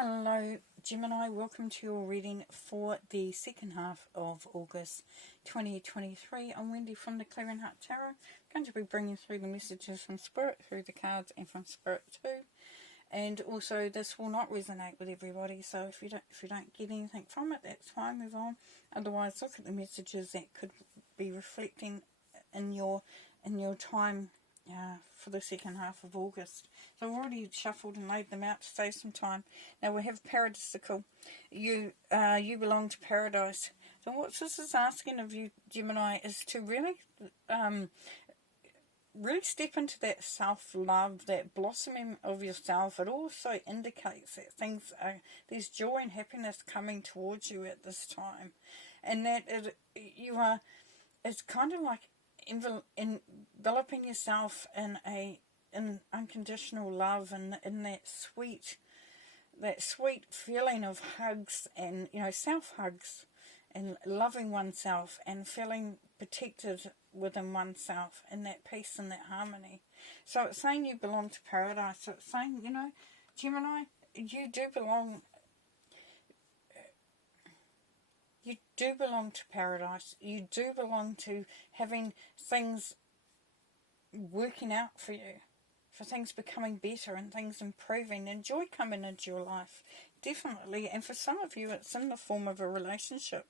Hello Gemini, welcome to your reading for the second half of August 2023. I'm Wendy from the Clearing Heart Tarot. I'm going to be bringing through the messages from Spirit, through the cards and from Spirit too. And also this will not resonate with everybody, so if you don't get anything from it, that's fine, move on. Otherwise, look at the messages that could be reflecting in your time for the second half of August. So I've already shuffled and laid them out to save some time. Now we have paradisical. You belong to paradise. So what this is asking of you, Gemini, is to really step into that self-love, that blossoming of yourself. It also indicates that there's joy and happiness coming towards you at this time, and that it's kind of like enveloping yourself in unconditional love, and in that sweet feeling of hugs, and self hugs, and loving oneself and feeling protected within oneself, and that peace and that harmony. So it's saying you belong to paradise. So it's saying, Gemini, you do belong to paradise. You do belong to having things working out for you, for things becoming better and things improving and joy coming into your life. Definitely. And for some of you, it's in the form of a relationship.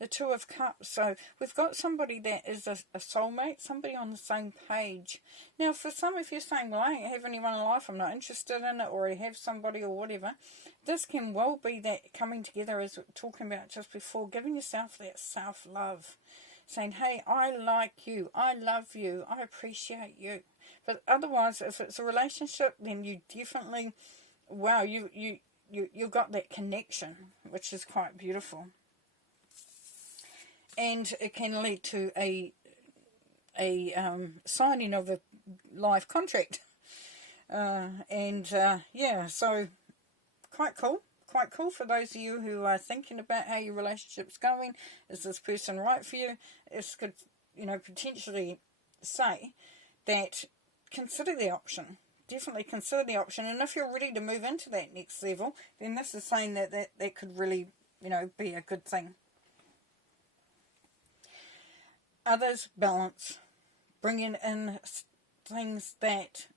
The Two of Cups. So we've got somebody that is a soulmate, somebody on the same page. Now for some of you saying, well, I don't have anyone in life, I'm not interested in it, or I have somebody or whatever, this can well be that coming together, as we were talking about just before, giving yourself that self-love, saying, hey, I like you, I love you, I appreciate you. But otherwise, if it's a relationship, then you definitely, wow, you got that connection, which is quite beautiful. And it can lead to a signing of a life contract. Yeah, so quite cool for those of you who are thinking about how your relationship's going. Is this person right for you? This could, potentially say that consider the option. Definitely consider the option. And if you're ready to move into that next level, then this is saying that could really, be a good thing. Others, balance. Bringing in things that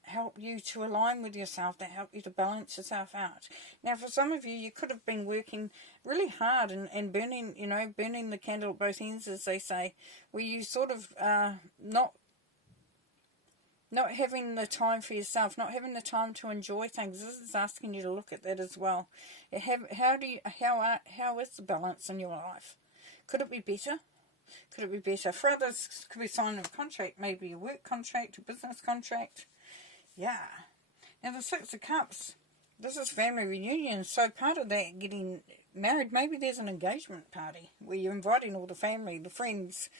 help you to align with yourself, that help you to balance yourself out. Now for some of you, you could have been working really hard and burning the candle at both ends, as they say, where you sort of not having the time for yourself, not having the time to enjoy things. This is asking you to look at that as well. How is the balance in your life? Could it be better? Could it be better? For others, it could be signing a contract, maybe a work contract, a business contract. Yeah. Now the Six of Cups, this is family reunion. So part of that, getting married, maybe there's an engagement party where you're inviting all the family, the friends,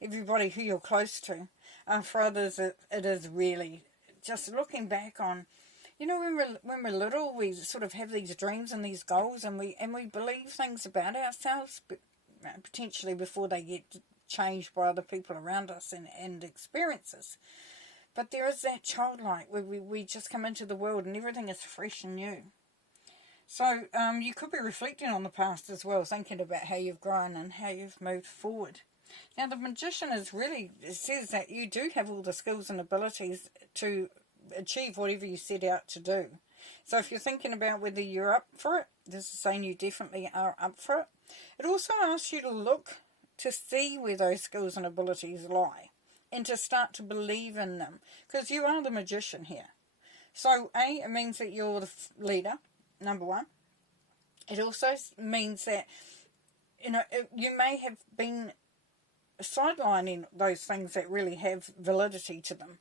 everybody who you're close to. For others, it is really just looking back on, when we're little, we sort of have these dreams and these goals, and we believe things about ourselves, but potentially before they get changed by other people around us and experiences. But there is that childlike where we just come into the world and everything is fresh and new. So you could be reflecting on the past as well, thinking about how you've grown and how you've moved forward. Now the Magician says that you do have all the skills and abilities to achieve whatever you set out to do. So if you're thinking about whether you're up for it, this is saying you definitely are up for it. It also asks you to look to see where those skills and abilities lie, and to start to believe in them, because you are the Magician here. So it means that you're the leader, number one. It also means that you may have been sidelining those things that really have validity to them,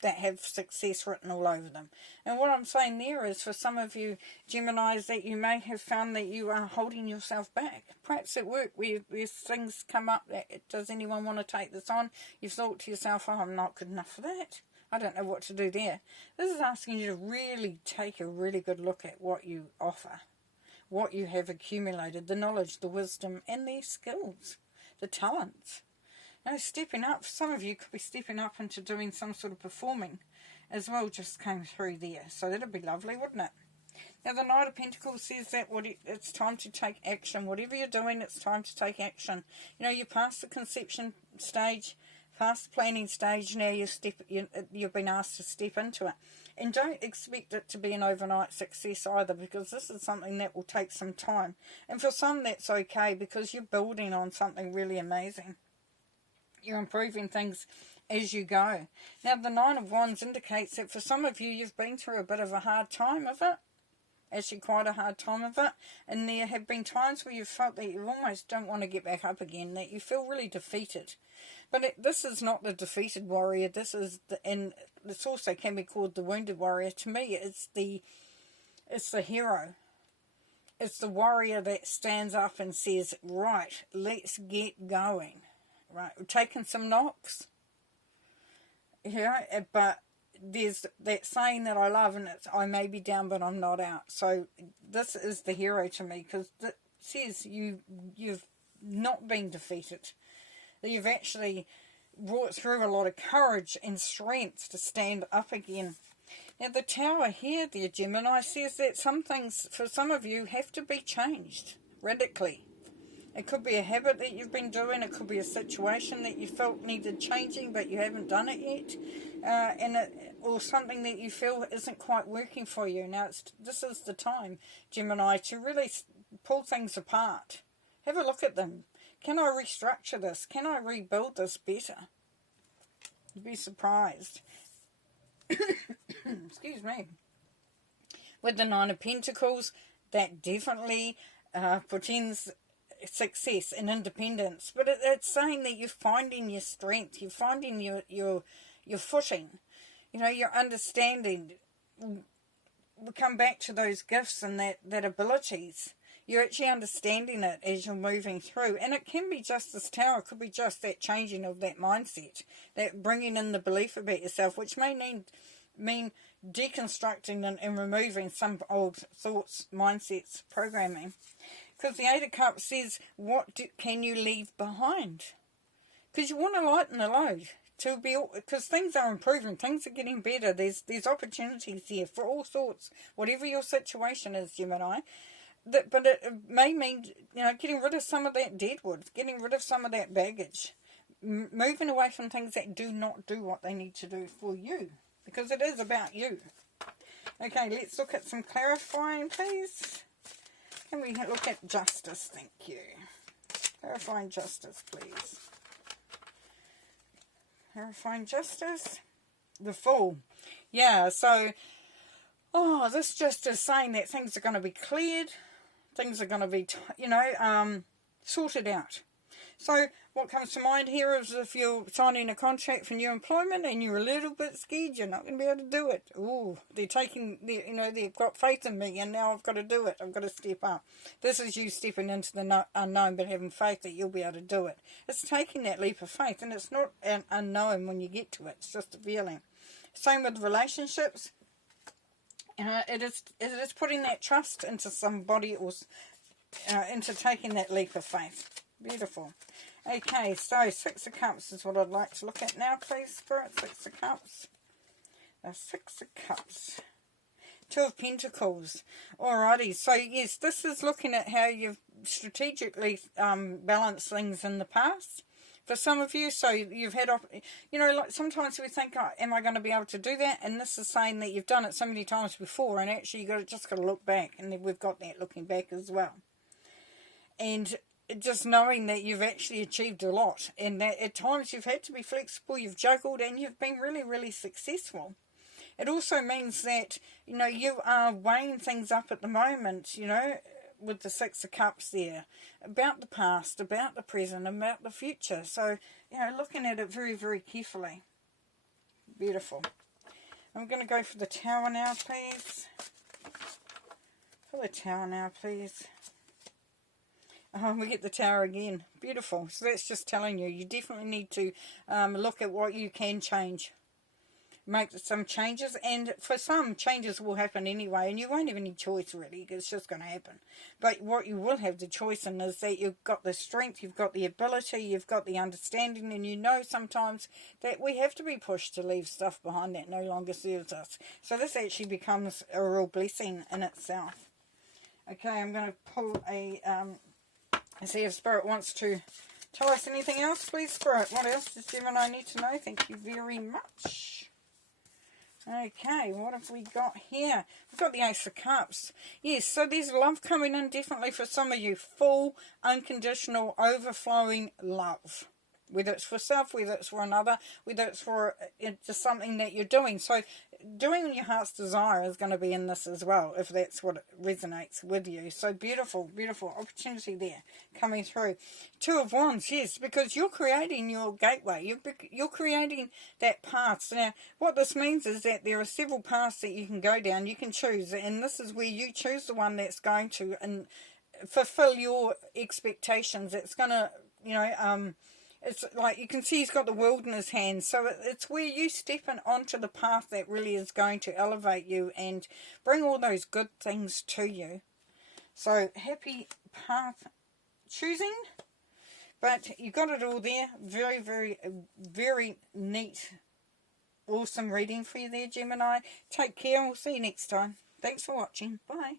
that have success written all over them. And what I'm saying there is, for some of you Geminis, that you may have found that you are holding yourself back. Perhaps at work where things come up that, does anyone want to take this on? You've thought to yourself, oh, I'm not good enough for that. I don't know what to do there. This is asking you to really take a really good look at what you offer, what you have accumulated, the knowledge, the wisdom, and the skills, the talents. Stepping up. Some of you could be stepping up into doing some sort of performing as well, just came through there. So that'd be lovely, wouldn't it? Now, the Knight of Pentacles says that it's time to take action. Whatever you're doing, it's time to take action. You know, you're past the conception stage, past the planning stage. Now you've been asked to step into it. And don't expect it to be an overnight success either, because this is something that will take some time. And for some, that's okay, because you're building on something really amazing. You're improving things as you go. Now, the Nine of Wands indicates that for some of you, you've been through a bit of a hard time of it. Actually, quite a hard time of it. And there have been times where you've felt that you almost don't want to get back up again, that you feel really defeated. But this is not the defeated warrior. This is and this also can be called the wounded warrior. To me, it's the hero. It's the warrior that stands up and says, right, let's get going. Right, we're taking some knocks. But there's that saying that I love, and it's, I may be down, but I'm not out. So this is the hero to me, because it says you've not been defeated. That you've actually brought through a lot of courage and strength to stand up again. Now, the Tower here, the Gemini, says that some things, for some of you, have to be changed radically. It could be a habit that you've been doing. It could be a situation that you felt needed changing, but you haven't done it yet. Or something that you feel isn't quite working for you. Now, this is the time, Gemini, to really pull things apart. Have a look at them. Can I restructure this? Can I rebuild this better? You'd be surprised. Excuse me. With the Nine of Pentacles, that definitely portends success and independence, but it's saying that you're finding your strength, you're finding your footing, you know, your understanding. We come back to those gifts and that abilities. You're actually understanding it as you're moving through, and it can be just this Tower. It could be just that changing of that mindset, that bringing in the belief about yourself, which may mean deconstructing and removing some old thoughts, mindsets, programming. Because the Eight of Cups says, can you leave behind? Because you want to lighten the load. Because things are improving, things are getting better. There's opportunities here for all sorts, whatever your situation is, Gemini. But it may mean, you know, getting rid of some of that deadwood, getting rid of some of that baggage, moving away from things that do not do what they need to do for you, because it is about you. Okay, let's look at some clarifying, please. Can we look at justice? Thank you. Clarifying justice, please. Clarifying justice. The Fool. Yeah, so, this just is saying that things are going to be cleared. Things are going to be, sorted out. So what comes to mind here is if you're signing a contract for new employment and you're a little bit scared, you're not going to be able to do it. Oh, they've got faith in me, and now I've got to do it. I've got to step up. This is you stepping into the unknown, but having faith that you'll be able to do it. It's taking that leap of faith, and it's not an unknown when you get to it. It's just a feeling. Same with relationships. It is putting that trust into somebody, or into taking that leap of faith. Beautiful. Okay, so Six of Cups is what I'd like to look at now, please, Spirit. Six of Cups. Six of Cups. Two of Pentacles. Alrighty, so yes, this is looking at how you've strategically balanced things in the past. For some of you, so you've had, like sometimes we think, am I going to be able to do that? And this is saying that you've done it so many times before, and actually just got to look back, and then we've got that looking back as well. And just knowing that you've actually achieved a lot, and that at times you've had to be flexible, you've juggled, and you've been really, really successful. It also means that, you are weighing things up at the moment, with the Six of Cups there, about the past, about the present, about the future. So, looking at it very, very carefully. Beautiful. I'm going to go for the Tower now, please. For the Tower now, please. We get the Tower again. Beautiful. So that's just telling you definitely need to look at what you can change. make some changes, and for some, changes will happen anyway, and you won't have any choice really. It's just going to happen. But what you will have the choice in is that you've got the strength, you've got the ability, you've got the understanding, and you know sometimes that we have to be pushed to leave stuff behind that no longer serves us. So this actually becomes a real blessing in itself. Okay, I'm going to pull a, see if Spirit wants to tell us anything else, please, Spirit. What else does Gemini need to know? Thank you very much. Okay, what have we got here? We've got the Ace of Cups. Yes, so there's love coming in definitely for some of you. Full, unconditional, overflowing love. Whether it's for self, whether it's for another, whether it's for just something that you're doing. So doing your heart's desire is going to be in this as well, if that's what resonates with you. So beautiful, beautiful opportunity there coming through. Two of Wands, yes, because you're creating your gateway. You're creating that path. Now, what this means is that there are several paths that you can go down. You can choose, and this is where you choose the one that's going to fulfill your expectations. It's going to, you know, it's like you can see he's got the world in his hands. So it's where you step in onto the path that really is going to elevate you and bring all those good things to you. So happy path choosing. But you got it all there. Very, very, very neat, awesome reading for you there, Gemini. Take care. We'll see you next time. Thanks for watching. Bye.